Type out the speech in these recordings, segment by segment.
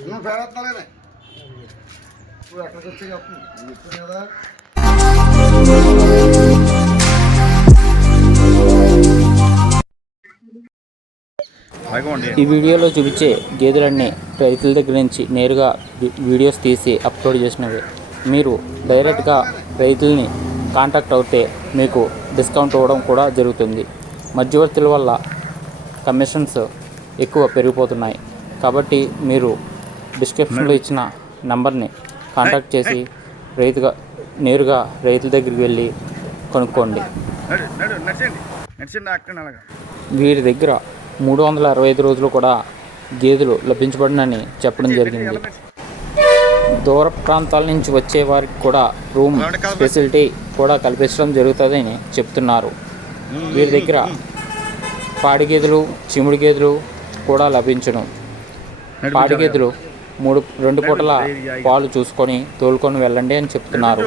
నువ్వు పేరెత్తాలే ఇప్పుడు ఎక్కడికి వచ్చి చెప్పు నేను చెప్తాను కదా ఈ వీడియోలో చూపించే గేదెలన్నీ రైతుల దగ్గర నుంచి నేరుగా వీడియోస్ తీసి అప్లోడ్ చేసినవి. మీరు డైరెక్ట్గా రైతుల్ని కాంటాక్ట్ అవుతే మీకు డిస్కౌంట్ ఇవ్వడం కూడా జరుగుతుంది. మధ్యవర్తుల వల్ల కమిషన్స్ ఎక్కువ పెరిగిపోతున్నాయి. కాబట్టి మీరు డిస్క్రిప్షన్లో ఇచ్చిన నంబర్ని కాంటాక్ట్ చేసి రైతుగా నేరుగా రైతుల దగ్గరికి వెళ్ళి కొనుక్కోండి. వీరి దగ్గర మూడు వందల అరవై ఐదు రోజులు కూడా గేదెలు లభించబడినని చెప్పడం జరిగింది. దూర ప్రాంతాల నుంచి వచ్చే వారికి కూడా రూమ్ ఫెసిలిటీ కూడా కల్పించడం జరుగుతుందని చెప్తున్నారు. వీరి దగ్గర పాడి గేదెలు చిముడు గేదెలు కూడా లభించును. పాడి గేదెలు మూడు రెండు పూటల పాలు చూసుకొని తోలుకొని వెళ్ళండి అని చెప్తున్నారు.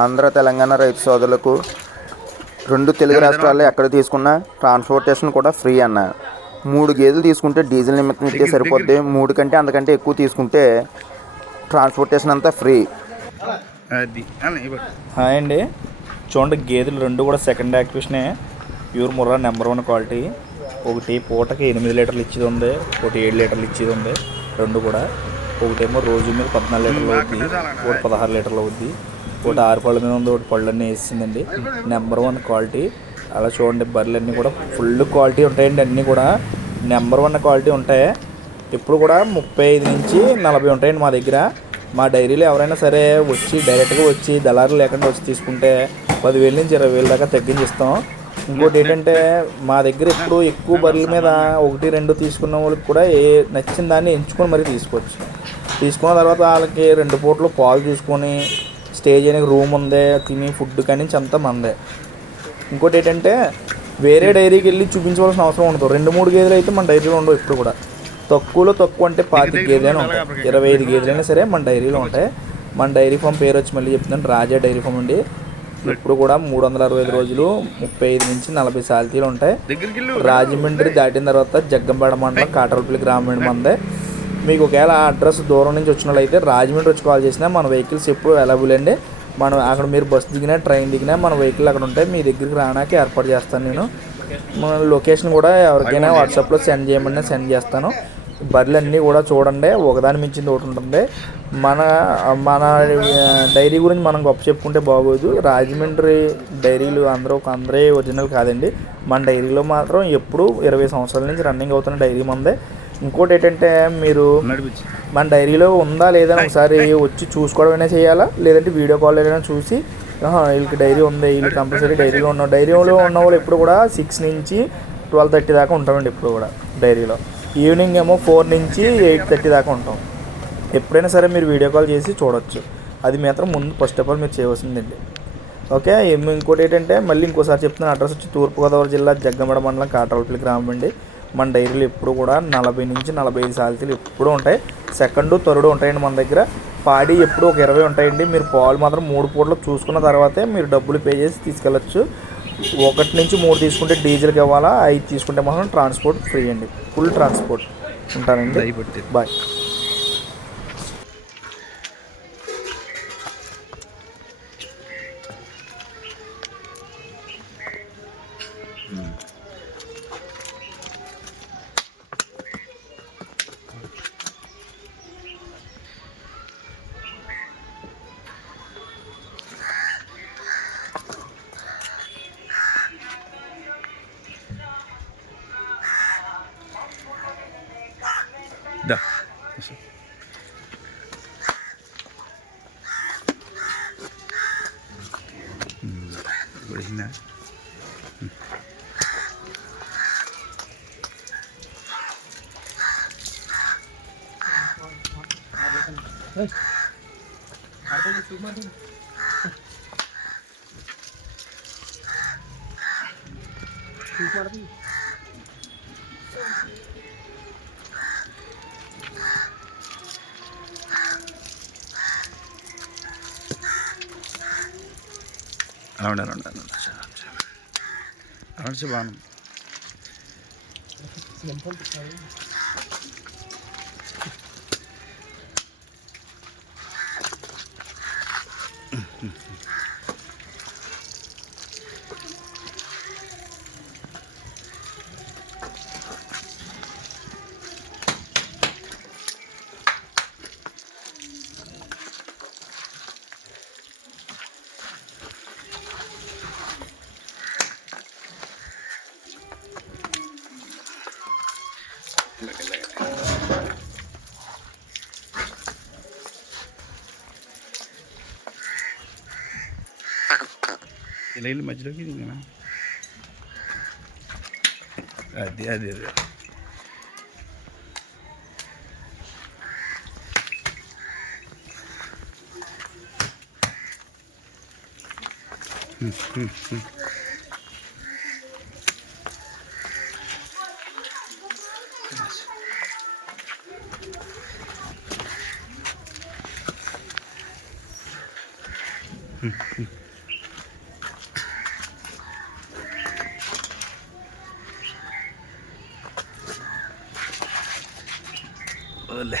ఆంధ్ర తెలంగాణ రైతు సోదరులకు రెండు తెలుగు రాష్ట్రాల్లో ఎక్కడ తీసుకున్నా ట్రాన్స్పోర్టేషన్ కూడా ఫ్రీ అన్న. మూడు గేదెలు తీసుకుంటే డీజిల్ నిమిత్తం ఇస్తే సరిపోద్ది. మూడు కంటే అంతకంటే ఎక్కువ తీసుకుంటే ట్రాన్స్పోర్టేషన్ అంతా ఫ్రీ. హాయ్ అండి. చూడండి గేదెలు రెండు కూడా second యాక్టివేషనే pure Murrah number one quality ఒకటి పూటకి ఎనిమిది లీటర్లు ఇచ్చేది ఉంది ఒకటి ఏడు లీటర్లు ఇచ్చేది ఉంది రెండు కూడా. ఒకటేమో రోజు మీద పద్నాలుగు లీటర్లు అవుద్ది ఒకటి పదహారు లీటర్లు అవుద్ది. ఒకటి ఆరు పళ్ళ మీద ఉంది ఒకటి పళ్ళన్నీ వేసిందండి. నెంబర్ వన్ క్వాలిటీ అలా చూడండి బర్రెలన్నీ కూడా ఫుల్ క్వాలిటీ ఉంటాయండి అన్నీ కూడా నెంబర్ వన్ క్వాలిటీ ఉంటాయి. ఇప్పుడు కూడా ముప్పై ఐదు నుంచి నలభై ఉంటాయండి మా దగ్గర. మా డైరీలో ఎవరైనా సరే వచ్చి డైరెక్ట్గా వచ్చి దళారు లేకుండా వచ్చి తీసుకుంటే పదివేల నుంచి ఇరవై వేల దాకా తగ్గించి ఇస్తాం ఇంకోటి ఏంటంటే మా దగ్గర ఇప్పుడు ఎక్కువ బర్రెల మీద ఒకటి రెండు తీసుకున్న వాళ్ళకి కూడా ఏ నచ్చిన దాన్ని ఎంచుకొని మరీ తీసుకోవచ్చు. తీసుకున్న తర్వాత వాళ్ళకి రెండు పూటలు పాలు చూసుకొని స్టే చేయడానికి రూమ్ ఉంది తిని ఫుడ్ కానీ అంతా మందే. ఇంకోటి ఏంటంటే వేరే డైరీకి వెళ్ళి చూపించవలసిన అవసరం ఉండదు. రెండు మూడు గేదెలు అయితే మన డైరీలో ఉండవు ఇప్పుడు కూడా. తక్కువలో తక్కువ అంటే పాతి గేదెలు ఉంటాయి. ఇరవై ఐదు గేదెలు అయినా సరే మన డైరీలో ఉంటాయి. మన డైరీ ఫామ్ పేరు వచ్చి మళ్ళీ చెప్తున్నాను. రాజా డైరీ ఫామ్ అండి. ఇప్పుడు కూడా మూడు వందల అరవై ఐదు రోజులు ముప్పై ఐదు నుంచి నలభై సాల్తీలు ఉంటాయి. రాజమండ్రి దాటిన తర్వాత జగ్గంపేట మండలం కాటరపల్లి గ్రామీణ మందే. మీకు ఒకవేళ ఆ అడ్రస్ దూరం నుంచి వచ్చిన రాజమండ్రి వచ్చి కాల్ చేసినా మన వెహికల్స్ ఎప్పుడు అవైలబుల్ అండి. మనం అక్కడ మీరు బస్ దిగినా ట్రైన్ దిగినా మన వెహికల్ అక్కడ ఉంటాయి మీ దగ్గరికి రావడానికి ఏర్పాటు చేస్తాను నేను. మన లొకేషన్ కూడా ఎవరికైనా వాట్సాప్లో సెండ్ చేయమని సెండ్ చేస్తాను. బర్రెలు అన్నీ కూడా చూడండి ఒకదాని మించింది ఒకటి ఉంటుంది. మన మన డైరీ గురించి మనం గొప్ప చెప్పుకుంటే బాగోదు. రాజమండ్రి డైరీలు అందరూ ఒక అందరే ఒరిజినల్ కాదండి. మన డైరీలో మాత్రం ఎప్పుడు ఇరవై సంవత్సరాల నుంచి రన్నింగ్ అవుతున్న డైరీ మందే. ఇంకోటి ఏంటంటే మీరు మన డైరీలో ఉందా లేదా ఒకసారి వచ్చి చూసుకోవడమైనా చేయాలా? లేదంటే వీడియో కాల్ అయినా చూసి వీళ్ళకి డైరీ ఉంది వీళ్ళు కంపల్సరీ డైరీలో ఉన్న డైరీలో ఉన్న వాళ్ళు ఎప్పుడు కూడా సిక్స్ నుంచి ట్వెల్వ్ థర్టీ దాకా ఉంటామండి ఇప్పుడు కూడా డైరీలో. ఈవినింగ్ ఏమో ఫోర్ నుంచి ఎయిట్ థర్టీ దాకా ఉంటాం. ఎప్పుడైనా సరే మీరు వీడియో కాల్ చేసి చూడొచ్చు. అది మాత్రం ముందు ఫస్ట్ ఆఫ్ ఆల్ మీరు చేయవలసిందండి. ఓకే? ఇంకోటి ఏంటంటే మళ్ళీ ఇంకోసారి చెప్తున్న అడ్రస్ వచ్చి తూర్పుగోదావరి జిల్లా జగ్గమడ మండలం కాటరపల్లి గ్రామం అండి. మన డైరీలు ఎప్పుడు కూడా నలభై నుంచి నలభై ఐదు సాల్తీలు ఎప్పుడూ ఉంటాయి. సెకండ్ థర్డ్ ఉంటాయండి మన దగ్గర. పాడి ఎప్పుడు ఒక ఇరవై ఉంటాయండి. మీరు పాలు మాత్రం మూడు పూటలు చూసుకున్న తర్వాతే మీరు డబ్బులు పే చేసి తీసుకెళ్ళచ్చు. ఒకటి నుంచి మూడు తీసుకుంటే డీజిల్కి ఇవ్వాలా? ఐదు తీసుకుంటే మాత్రం ట్రాన్స్పోర్ట్ ఫ్రీ అండి. Full transport. ఉంటానండి. బాయ్. పడిందా అలా ఉండాలి అలా ఉండాలి అలా ఉంటే బాగున్నాం ఇలా వెళ్ళి మధ్యలోకి దిగినా అది అది అది അതല്ലേ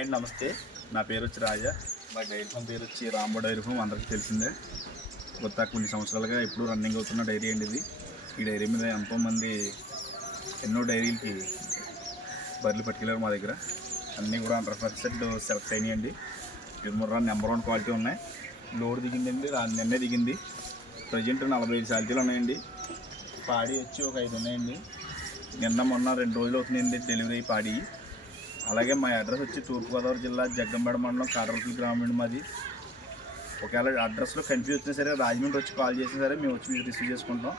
హాయ్ అండ్ నమస్తే. నా పేరు వచ్చి రాజా. మా డైరీ ఫామ్ పేరు వచ్చి రాంబో డైరీ ఫామ్ అందరికీ తెలిసిందే. కొత్త కొన్ని సంవత్సరాలుగా ఇప్పుడు రన్నింగ్ అవుతున్న డైరీ అండి ఇది. ఈ డైరీ మీద ఎంతోమంది ఎన్నో డైరీలకి బర్రెలు పట్టుకెళ్ళారు మా దగ్గర. అన్నీ కూడా హండ్రెడ్ పర్సెంట్ సెలెక్ట్ అయినాయండి ఇరుముర్రా నెంబర్ వన్ క్వాలిటీ ఉన్నాయి. లోడ్ దిగిందండి నిన్నే దిగింది. ప్రజెంట్ నలభై ఐదు సాల్తీలు ఉన్నాయండి. పాడి వచ్చి ఒక ఐదు ఉన్నాయండి. నిన్న మొన్న రెండు రోజులు అవుతుందండి డెలివరీ అయ్యి పాడి. అలాగే మా అడ్రస్ వచ్చి తూర్పుగోదావరి జిల్లా జగ్గంబేడ మండలం కాటరపల్లి గ్రామం మాది. ఒకవేళ అడ్రస్లో కన్ఫ్యూజ్ వచ్చినా సరే రాజమండ్రి వచ్చి కాల్ చేసినా సరే మేము వచ్చి మీకు రిసీవ్ చేసుకుంటాం.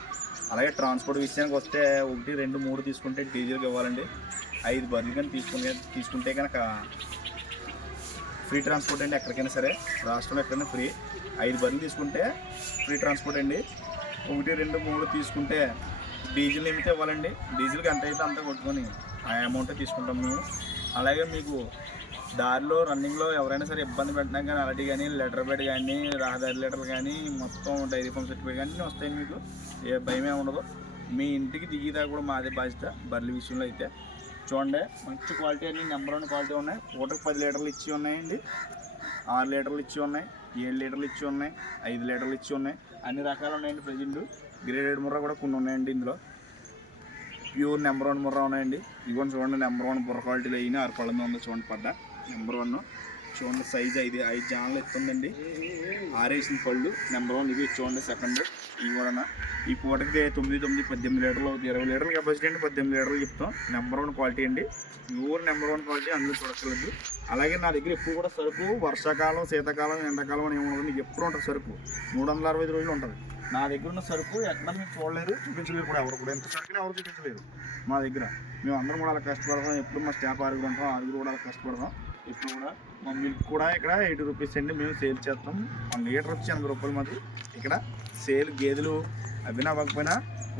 అలాగే ట్రాన్స్పోర్ట్ విషయానికి వస్తే ఒకటి రెండు మూడు తీసుకుంటే డీజిల్కి ఇవ్వాలండి. ఐదు బర్రెలు కానీ తీసుకునే తీసుకుంటే కనుక ఫ్రీ ట్రాన్స్పోర్ట్ అండి ఎక్కడికైనా సరే. రాష్ట్రంలో ఎక్కడైనా ఫ్రీ ఐదు బర్రెలు తీసుకుంటే ఫ్రీ ట్రాన్స్పోర్ట్ అండి. ఒకటి రెండు మూడు తీసుకుంటే డీజిల్ ఏమిటి ఇవ్వాలండి. డీజిల్కి ఎంత అయితే అంత కొట్టుకొని ఆ అమౌంట్ తీసుకుంటాం మేము. అలాగే మీకు దారిలో రన్నింగ్లో ఎవరైనా సరే ఇబ్బంది పెట్టినా కానీ అలాంటి కానీ లెటర్ బెడ్ కానీ రహదారి లెటర్లు కానీ మొత్తం డైరీ ఫామ్ సర్టిఫికేట్ కానీ వస్తాయి మీకు. ఏ భయమే ఉండదు. మీ ఇంటికి దిగిదా కూడా మాదే బాధ్యత బర్రెల విషయంలో అయితే. చూడండి మంచి క్వాలిటీ అన్ని నెంబర్ వన్ క్వాలిటీ ఉన్నాయి. పూటకు పది లీటర్లు ఇచ్చి ఉన్నాయండి. ఆరు లీటర్లు ఇచ్చి ఉన్నాయి. ఏడు లీటర్లు ఇచ్చి ఉన్నాయి. ఐదు లీటర్లు ఇచ్చి ఉన్నాయి. అన్ని రకాలు ఉన్నాయండి ప్రజెంట్ గ్రేడెడ్ ముర్ర కూడా కొన్ని ఉన్నాయండి ఇందులో. ప్యూర్ నెంబర్ వన్ బుర్ర ఉన్నాయండి. ఇవన్నీ చూడండి నెంబర్ వన్ బుర్ర క్వాలిటీలో అయినా ఆరు పళ్ళ మీద ఉంది చూడండి పడ్డ. Number one. చూడండి సైజ్ ఐదు ఐదు జాన్లు ఎత్తుందండి ఆరేసిన పళ్ళు. నెంబర్ వన్ ఇవి చూడండి సెకండ్ ఇవి కూడా ఈ పూటకి తొమ్మిది తొమ్మిది పద్దెనిమిది లీటర్లు అవుతుంది ఇరవై లీటర్ల కెపాసిటీ అండి పద్దెనిమిది లీటర్లు చెప్తాం. నెంబర్ వన్ క్వాలిటీ అండి. ప్యూర్ నెంబర్ వన్ క్వాలిటీ అందులో చూడక్కర్లేదు. అలాగే నా దగ్గర ఎప్పుడు కూడా సరుకు వర్షాకాలం శీతాకాలం ఎండాకాలం అని ఏమి ఎప్పుడు ఉంటుంది సరుకు. మూడు వందల అరవై రోజులు ఉంటుంది. నా దగ్గర ఉన్న సరుకు ఎక్కడ మీరు చూడలేరు చూపించలేరు కూడా ఎవరు కూడా. ఎంత సరుకుని ఎవరు చూపించలేరు మా దగ్గర. మేము అందరం కూడా అలా కష్టపడతాం. ఎప్పుడు మా స్టాఫ్ ఆరుగురు ఉంటాం ఆరుగురు కూడా అలా కష్టపడతాం. ఎప్పుడు కూడా మా మిల్క్ కూడా ఇక్కడ ఎయిటీ రూపీస్ అండి మేము సేల్ చేస్తాం. వన్ లీటర్ వచ్చి ఎనభై రూపాయలు మాది. ఇక్కడ సేల్ గేదెలు అవి అవ్వకపోయినా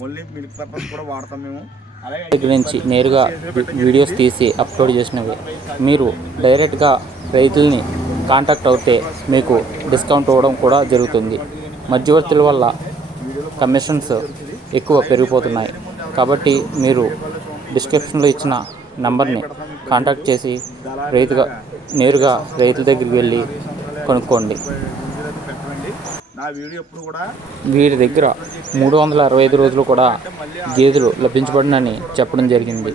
ఓన్లీ మిల్క్ పర్పస్ కూడా వాడతాం మేము. అలాగే దగ్గర నుంచి నేరుగా వీడియోస్ తీసి అప్లోడ్ చేసినవి. మీరు డైరెక్ట్గా రైతుల్ని కాంటాక్ట్ అవుతే మీకు డిస్కౌంట్ ఇవ్వడం కూడా జరుగుతుంది. మధ్యవర్తుల వల్ల కమిషన్స్ ఎక్కువ పెరిగిపోతున్నాయి. కాబట్టి మీరు డిస్క్రిప్షన్లో ఇచ్చిన నంబర్ని కాంటాక్ట్ చేసి రైతుగా నేరుగా రైతుల దగ్గరికి వెళ్ళి కొనుక్కోండి. వీరి దగ్గర మూడు వందల అరవై ఐదు రోజులు కూడా గేదెలు లభించబడినని చెప్పడం జరిగింది.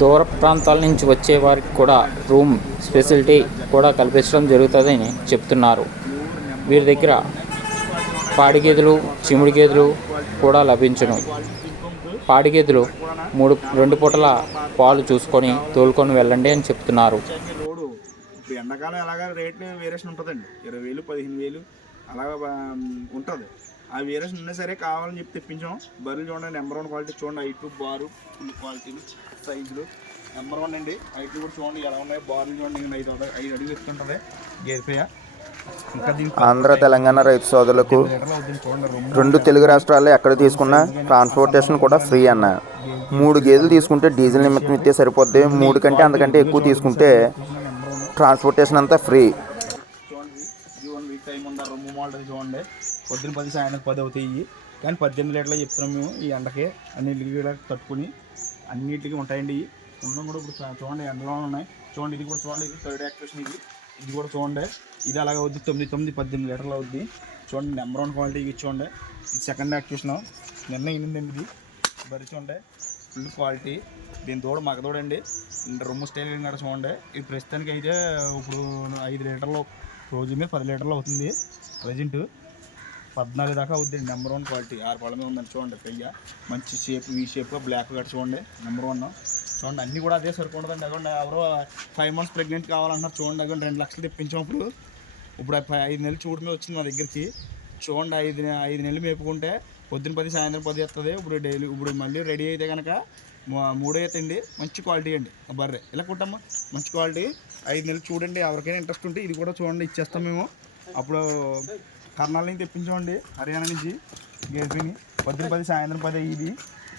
దూర ప్రాంతాల నుంచి వచ్చే వారికి కూడా రూమ్ ఫెసిలిటీ కూడా కల్పించడం జరుగుతుందని చెప్తున్నారు. వీరి దగ్గర పాడి గేదెలు చిముడి గేదెలు కూడా లభించును. పాడిగేదెలు మూడు రెండు పూటల పాలు చూసుకొని తోలుకొని వెళ్ళండి అని చెప్తున్నారు. లోడు. ఇప్పుడు ఎండాకాలం ఎలాగా రేట్ వేరియేషన్ ఉంటుందండి. ఇరవై వేలు పదిహేను వేలు అలాగా ఉంటుంది. ఆ వేరియేషన్ ఉన్నా సరే కావాలని చెప్పి తెప్పించాం. బర్రెలు చూడండి నెంబర్ వన్ క్వాలిటీ చూడండి ఐటు బారు ఫుల్ క్వాలిటీలు సైజులు. నెంబర్ వన్ అండి ఐటు కూడా చూడండి ఎలా ఉన్నాయి. బార్లు చూడండి ఐదు అడుగు- ఐదు అడుగులు ఎత్తుంటుంది గేదెపయ్య ఆంధ్ర తెలంగాణ రైతు సోదరులకు రెండు తెలుగు రాష్ట్రాల్లో ఎక్కడ తీసుకున్నా ట్రాన్స్పోర్టేషన్ కూడా ఫ్రీ అన్న. మూడు గేదెలు తీసుకుంటే డీజిల్ నిమిత్తం ఇస్తే సరిపోద్ది. మూడు కంటే అంతకంటే ఎక్కువ తీసుకుంటే ట్రాన్స్పోర్టేషన్ అంతా ఫ్రీ చూడండి పొద్దున పొద్దున్న పది సాయంత్రం పది అవుతాయి కానీ పద్దెనిమిది లీటర్లు చెప్తున్నాం మేము ఈ ఎండకే. అన్ని తట్టుకుని అన్నింటికి ఉంటాయండి ఇవి. కూడా ఇప్పుడు చూడండి ఎండలో ఉన్నాయి. చూడండి ఇది కూడా చూడండి ఇది థర్డ్ యాక్టివేషన్ ఇది. ఇది కూడా చూడండి. ఇది అలాగే అవుద్ది. తొమ్మిది తొమ్మిది పద్దెనిమిది లీటర్లు అవుద్ది. చూడండి నెంబర్ వన్ క్వాలిటీ ఇది చూడండి. ఇది సెకండ్ యాక్టివేషన్ నిన్న ఎనిమిది ఇది. బరి చూడండి. ఫుల్ క్వాలిటీ దీని తోడు మగదోడండి. రొమ్ము స్టైల్ కూడా చూడండి. ఇది ప్రస్తుతానికి అయితే ఇప్పుడు ఐదు లీటర్లు రోజు మీద పది లీటర్లు అవుతుంది. ప్రజెంట్ పద్నాలుగు దాకా అవుతుంది నెంబర్ వన్ క్వాలిటీ. ఆరు పళ్ళ మీద ఉందని చూడండి. పెయ్య మంచి షేప్ ఈ షేప్లో బ్లాక్ కట్ చూడండి. నెంబర్ వన్ చూడండి అన్నీ కూడా అదే సరిపోతుందండి అక్కడ ఎవరో ఫైవ్ మంత్స్ ప్రెగ్నెంట్ కావాలంటున్నారు చూడండి అదొండి రెండు లక్షలు తెప్పించినప్పుడు. ఇప్పుడు ఐదు నెలలు చూడు మీద వచ్చింది మా దగ్గరికి. చూడండి ఐదు ఐదు నెలలు మేపుకుంటే పొద్దున పది సాయంత్రం పది వస్తుంది ఇప్పుడు డైలీ ఇప్పుడు మళ్ళీ రెడీ అయితే కనుక మా- మూడో అవుతుంది మంచి క్వాలిటీ అండి బర్రె. ఇలా కుట్టమ్మా? మంచి క్వాలిటీ ఐదు నెలలు చూడండి ఎవరికైనా ఇంట్రెస్ట్ ఉంటే ఇది కూడా చూడండి ఇచ్చేస్తాం మేము. అప్పుడు కర్నాల నుంచి తెప్పించామండి హర్యానా నుంచి. గేదెని పొద్దున పది సాయంత్రం పది ఇది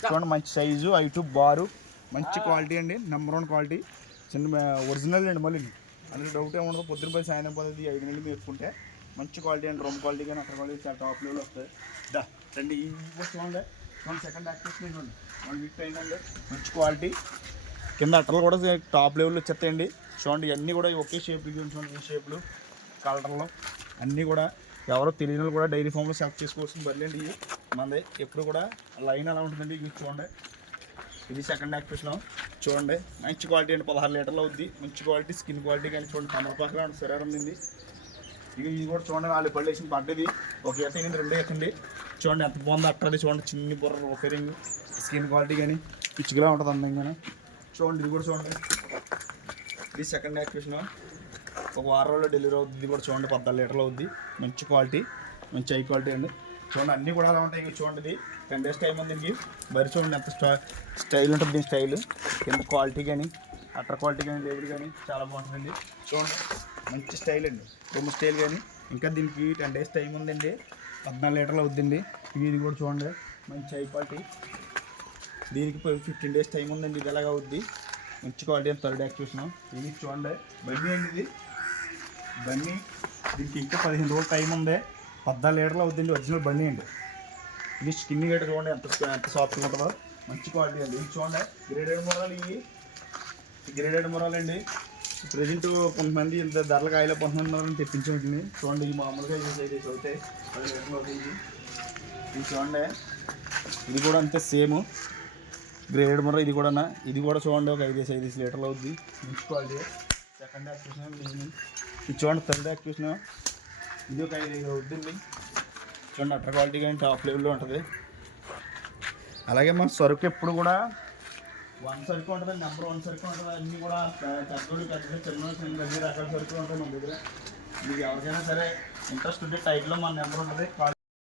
చూడండి మంచి సైజు ఐటు బారు. మంచి క్వాలిటీ అండి నెంబర్ వన్ క్వాలిటీ చిన్న ఒరిజినల్ అండి మళ్ళీ. అందులో డౌట్ ఏముండదు పొద్దున పది సాయంత్రం పది ఐదు నెలలు వేసుకుంటే మంచి క్వాలిటీ అండి. రూమ్ క్వాలిటీ కానీ అక్కడ క్వాలిటీ చాలా టాప్ లెవెల్ వస్తాయి. దా రండి. ఈ వస్తుండే చూడండి. సెకండ్ యాక్టివేషన్ చూడండి. వన్ వీక్ అయిందండి. మంచి క్వాలిటీ కింద అట్టలు కూడా టాప్ లెవెల్లో వచ్చేస్తాయండి. చూడండి ఇవన్నీ కూడా ఒకే షేప్ చూడండి ఈ షేప్లు కలర్లో అన్నీ కూడా ఎవరో తెలియని వాళ్ళు కూడా డైరీ ఫామ్లో సెలెక్ట్ చేసుకోవాల్సిన బర్రెలండి ఇవి. మనది ఎప్పుడు కూడా లైన్ ఎలా ఉంటుందండి. ఇవి చూడండి. ఇది సెకండ్ యాక్టివేషన్ చూడండి మంచి క్వాలిటీ అండి పదహారు లీటర్లు అవుద్ది. మంచి క్వాలిటీ స్కిన్ క్వాలిటీ కానీ చూడండి తమలపాకులా శరీరం ఉంది ఇక ఇది కూడా చూడండి నాలుగు పళ్ళు వేసిన పడ్డది ఒక ఈత అయింది రెండు ఎత్తండి చూడండి ఎంత బాగుంది అట్టది చూడండి చిన్ని బుర్ర ఓపెరింగ్ స్కిన్ క్వాలిటీ కానీ పిచ్చిగా ఉంటుంది అందంగా చూడండి ఇది కూడా చూడండి. ఇది సెకండ్ యాక్టివేషన్ ఒక వారం రోజుల్లో డెలివరీ అవుతుంది ఇది కూడా చూడండి పద్నాలుగు లీటర్లు అవుద్ది. మంచి క్వాలిటీ మంచి హై క్వాలిటీ అండి. చూడండి అన్నీ కూడా అలా ఉంటాయి ఇంకా చూడండి ఇది. టెన్ డేస్ టైం ఉంది దీనికి మరి చూడండి ఎంత స్టా స్టైల్ ఉంటుంది దీని స్టైల్ ఎంత క్వాలిటీ కానీ అట్టర్ క్వాలిటీ కానీ లేబుల్ కానీ చాలా బాగుంటుందండి. చూడండి మంచి స్టైల్ అండి. రొమ్మ స్టైల్ కానీ ఇంకా దీనికి టెన్ డేస్ టైం ఉందండి. పద్నాలుగు లీటర్లు అవుద్దండి. ఇది కూడా చూడండి మంచి హై క్వాలిటీ దీనికి ఫిఫ్టీన్ డేస్ టైం ఉందండి. ఇది ఎలాగ అవుద్ది? మంచి క్వాలిటీ అని థర్డ్ యాక్టివేషన్ ఇది చూడండి బన్నీ అండి ఇది. బన్నీ దీనికి ఇంకా పదిహేను రోజులు టైం ఉంది. పద్నాలుగు లీటర్లు అవుద్దండి ఒరిజినల్ బన్నీ అండి. ఇది స్కిన్ గేట్ చూడండి ఎంత ఎంత సాఫ్ట్గా ఉంటుందో. మంచి క్వాలిటీ అండి. ఇది చూడండి గ్రేడెడ్ మొరాలు ఇవి. గ్రేడెడ్ మొరాలు అండి. ప్రజెంట్ కొంతమంది ఇంత ధరలు కాయలు కొంతమంది తెప్పించి ఉంటుంది చూడండి ఇది మామూలుగా యూజ్ అయితే అవుతాయి ఇది చూడండి ఇది కూడా అంతే సేమ్ గ్రేడెడ్ మొర ఇది కూడా ఇది కూడా చూడండి ఒక ఐదు ఐదు లీటర్లు అవుద్ది. మంచి క్వాలిటీ సెకండ్ యాక్టివేషన్ ఇది ఇది చూడండి థర్డ్ యాక్టివేషన్ ఇది ఒక ఐదు ఐదు అవుద్దండి. చూడండి అట్టర్ క్వాలిటీ కానీ టాప్ లెవెల్లో ఉంటుంది. అలాగే మన సరుకు ఎప్పుడు కూడా వన్ సరుకు ఉంటుంది నెంబర్ వన్ సరుకు ఉంటుంది అన్నీ కూడా పెద్దోళ్ళు పెద్ద చిన్న చిన్న అన్ని రకాల సరుకులు ఉంటాయి మన దగ్గర. మీకు ఎవరికైనా సరే ఇంట్రెస్ట్ ఉంటే టైట్లో మన నెంబర్ ఉంటుంది కాల్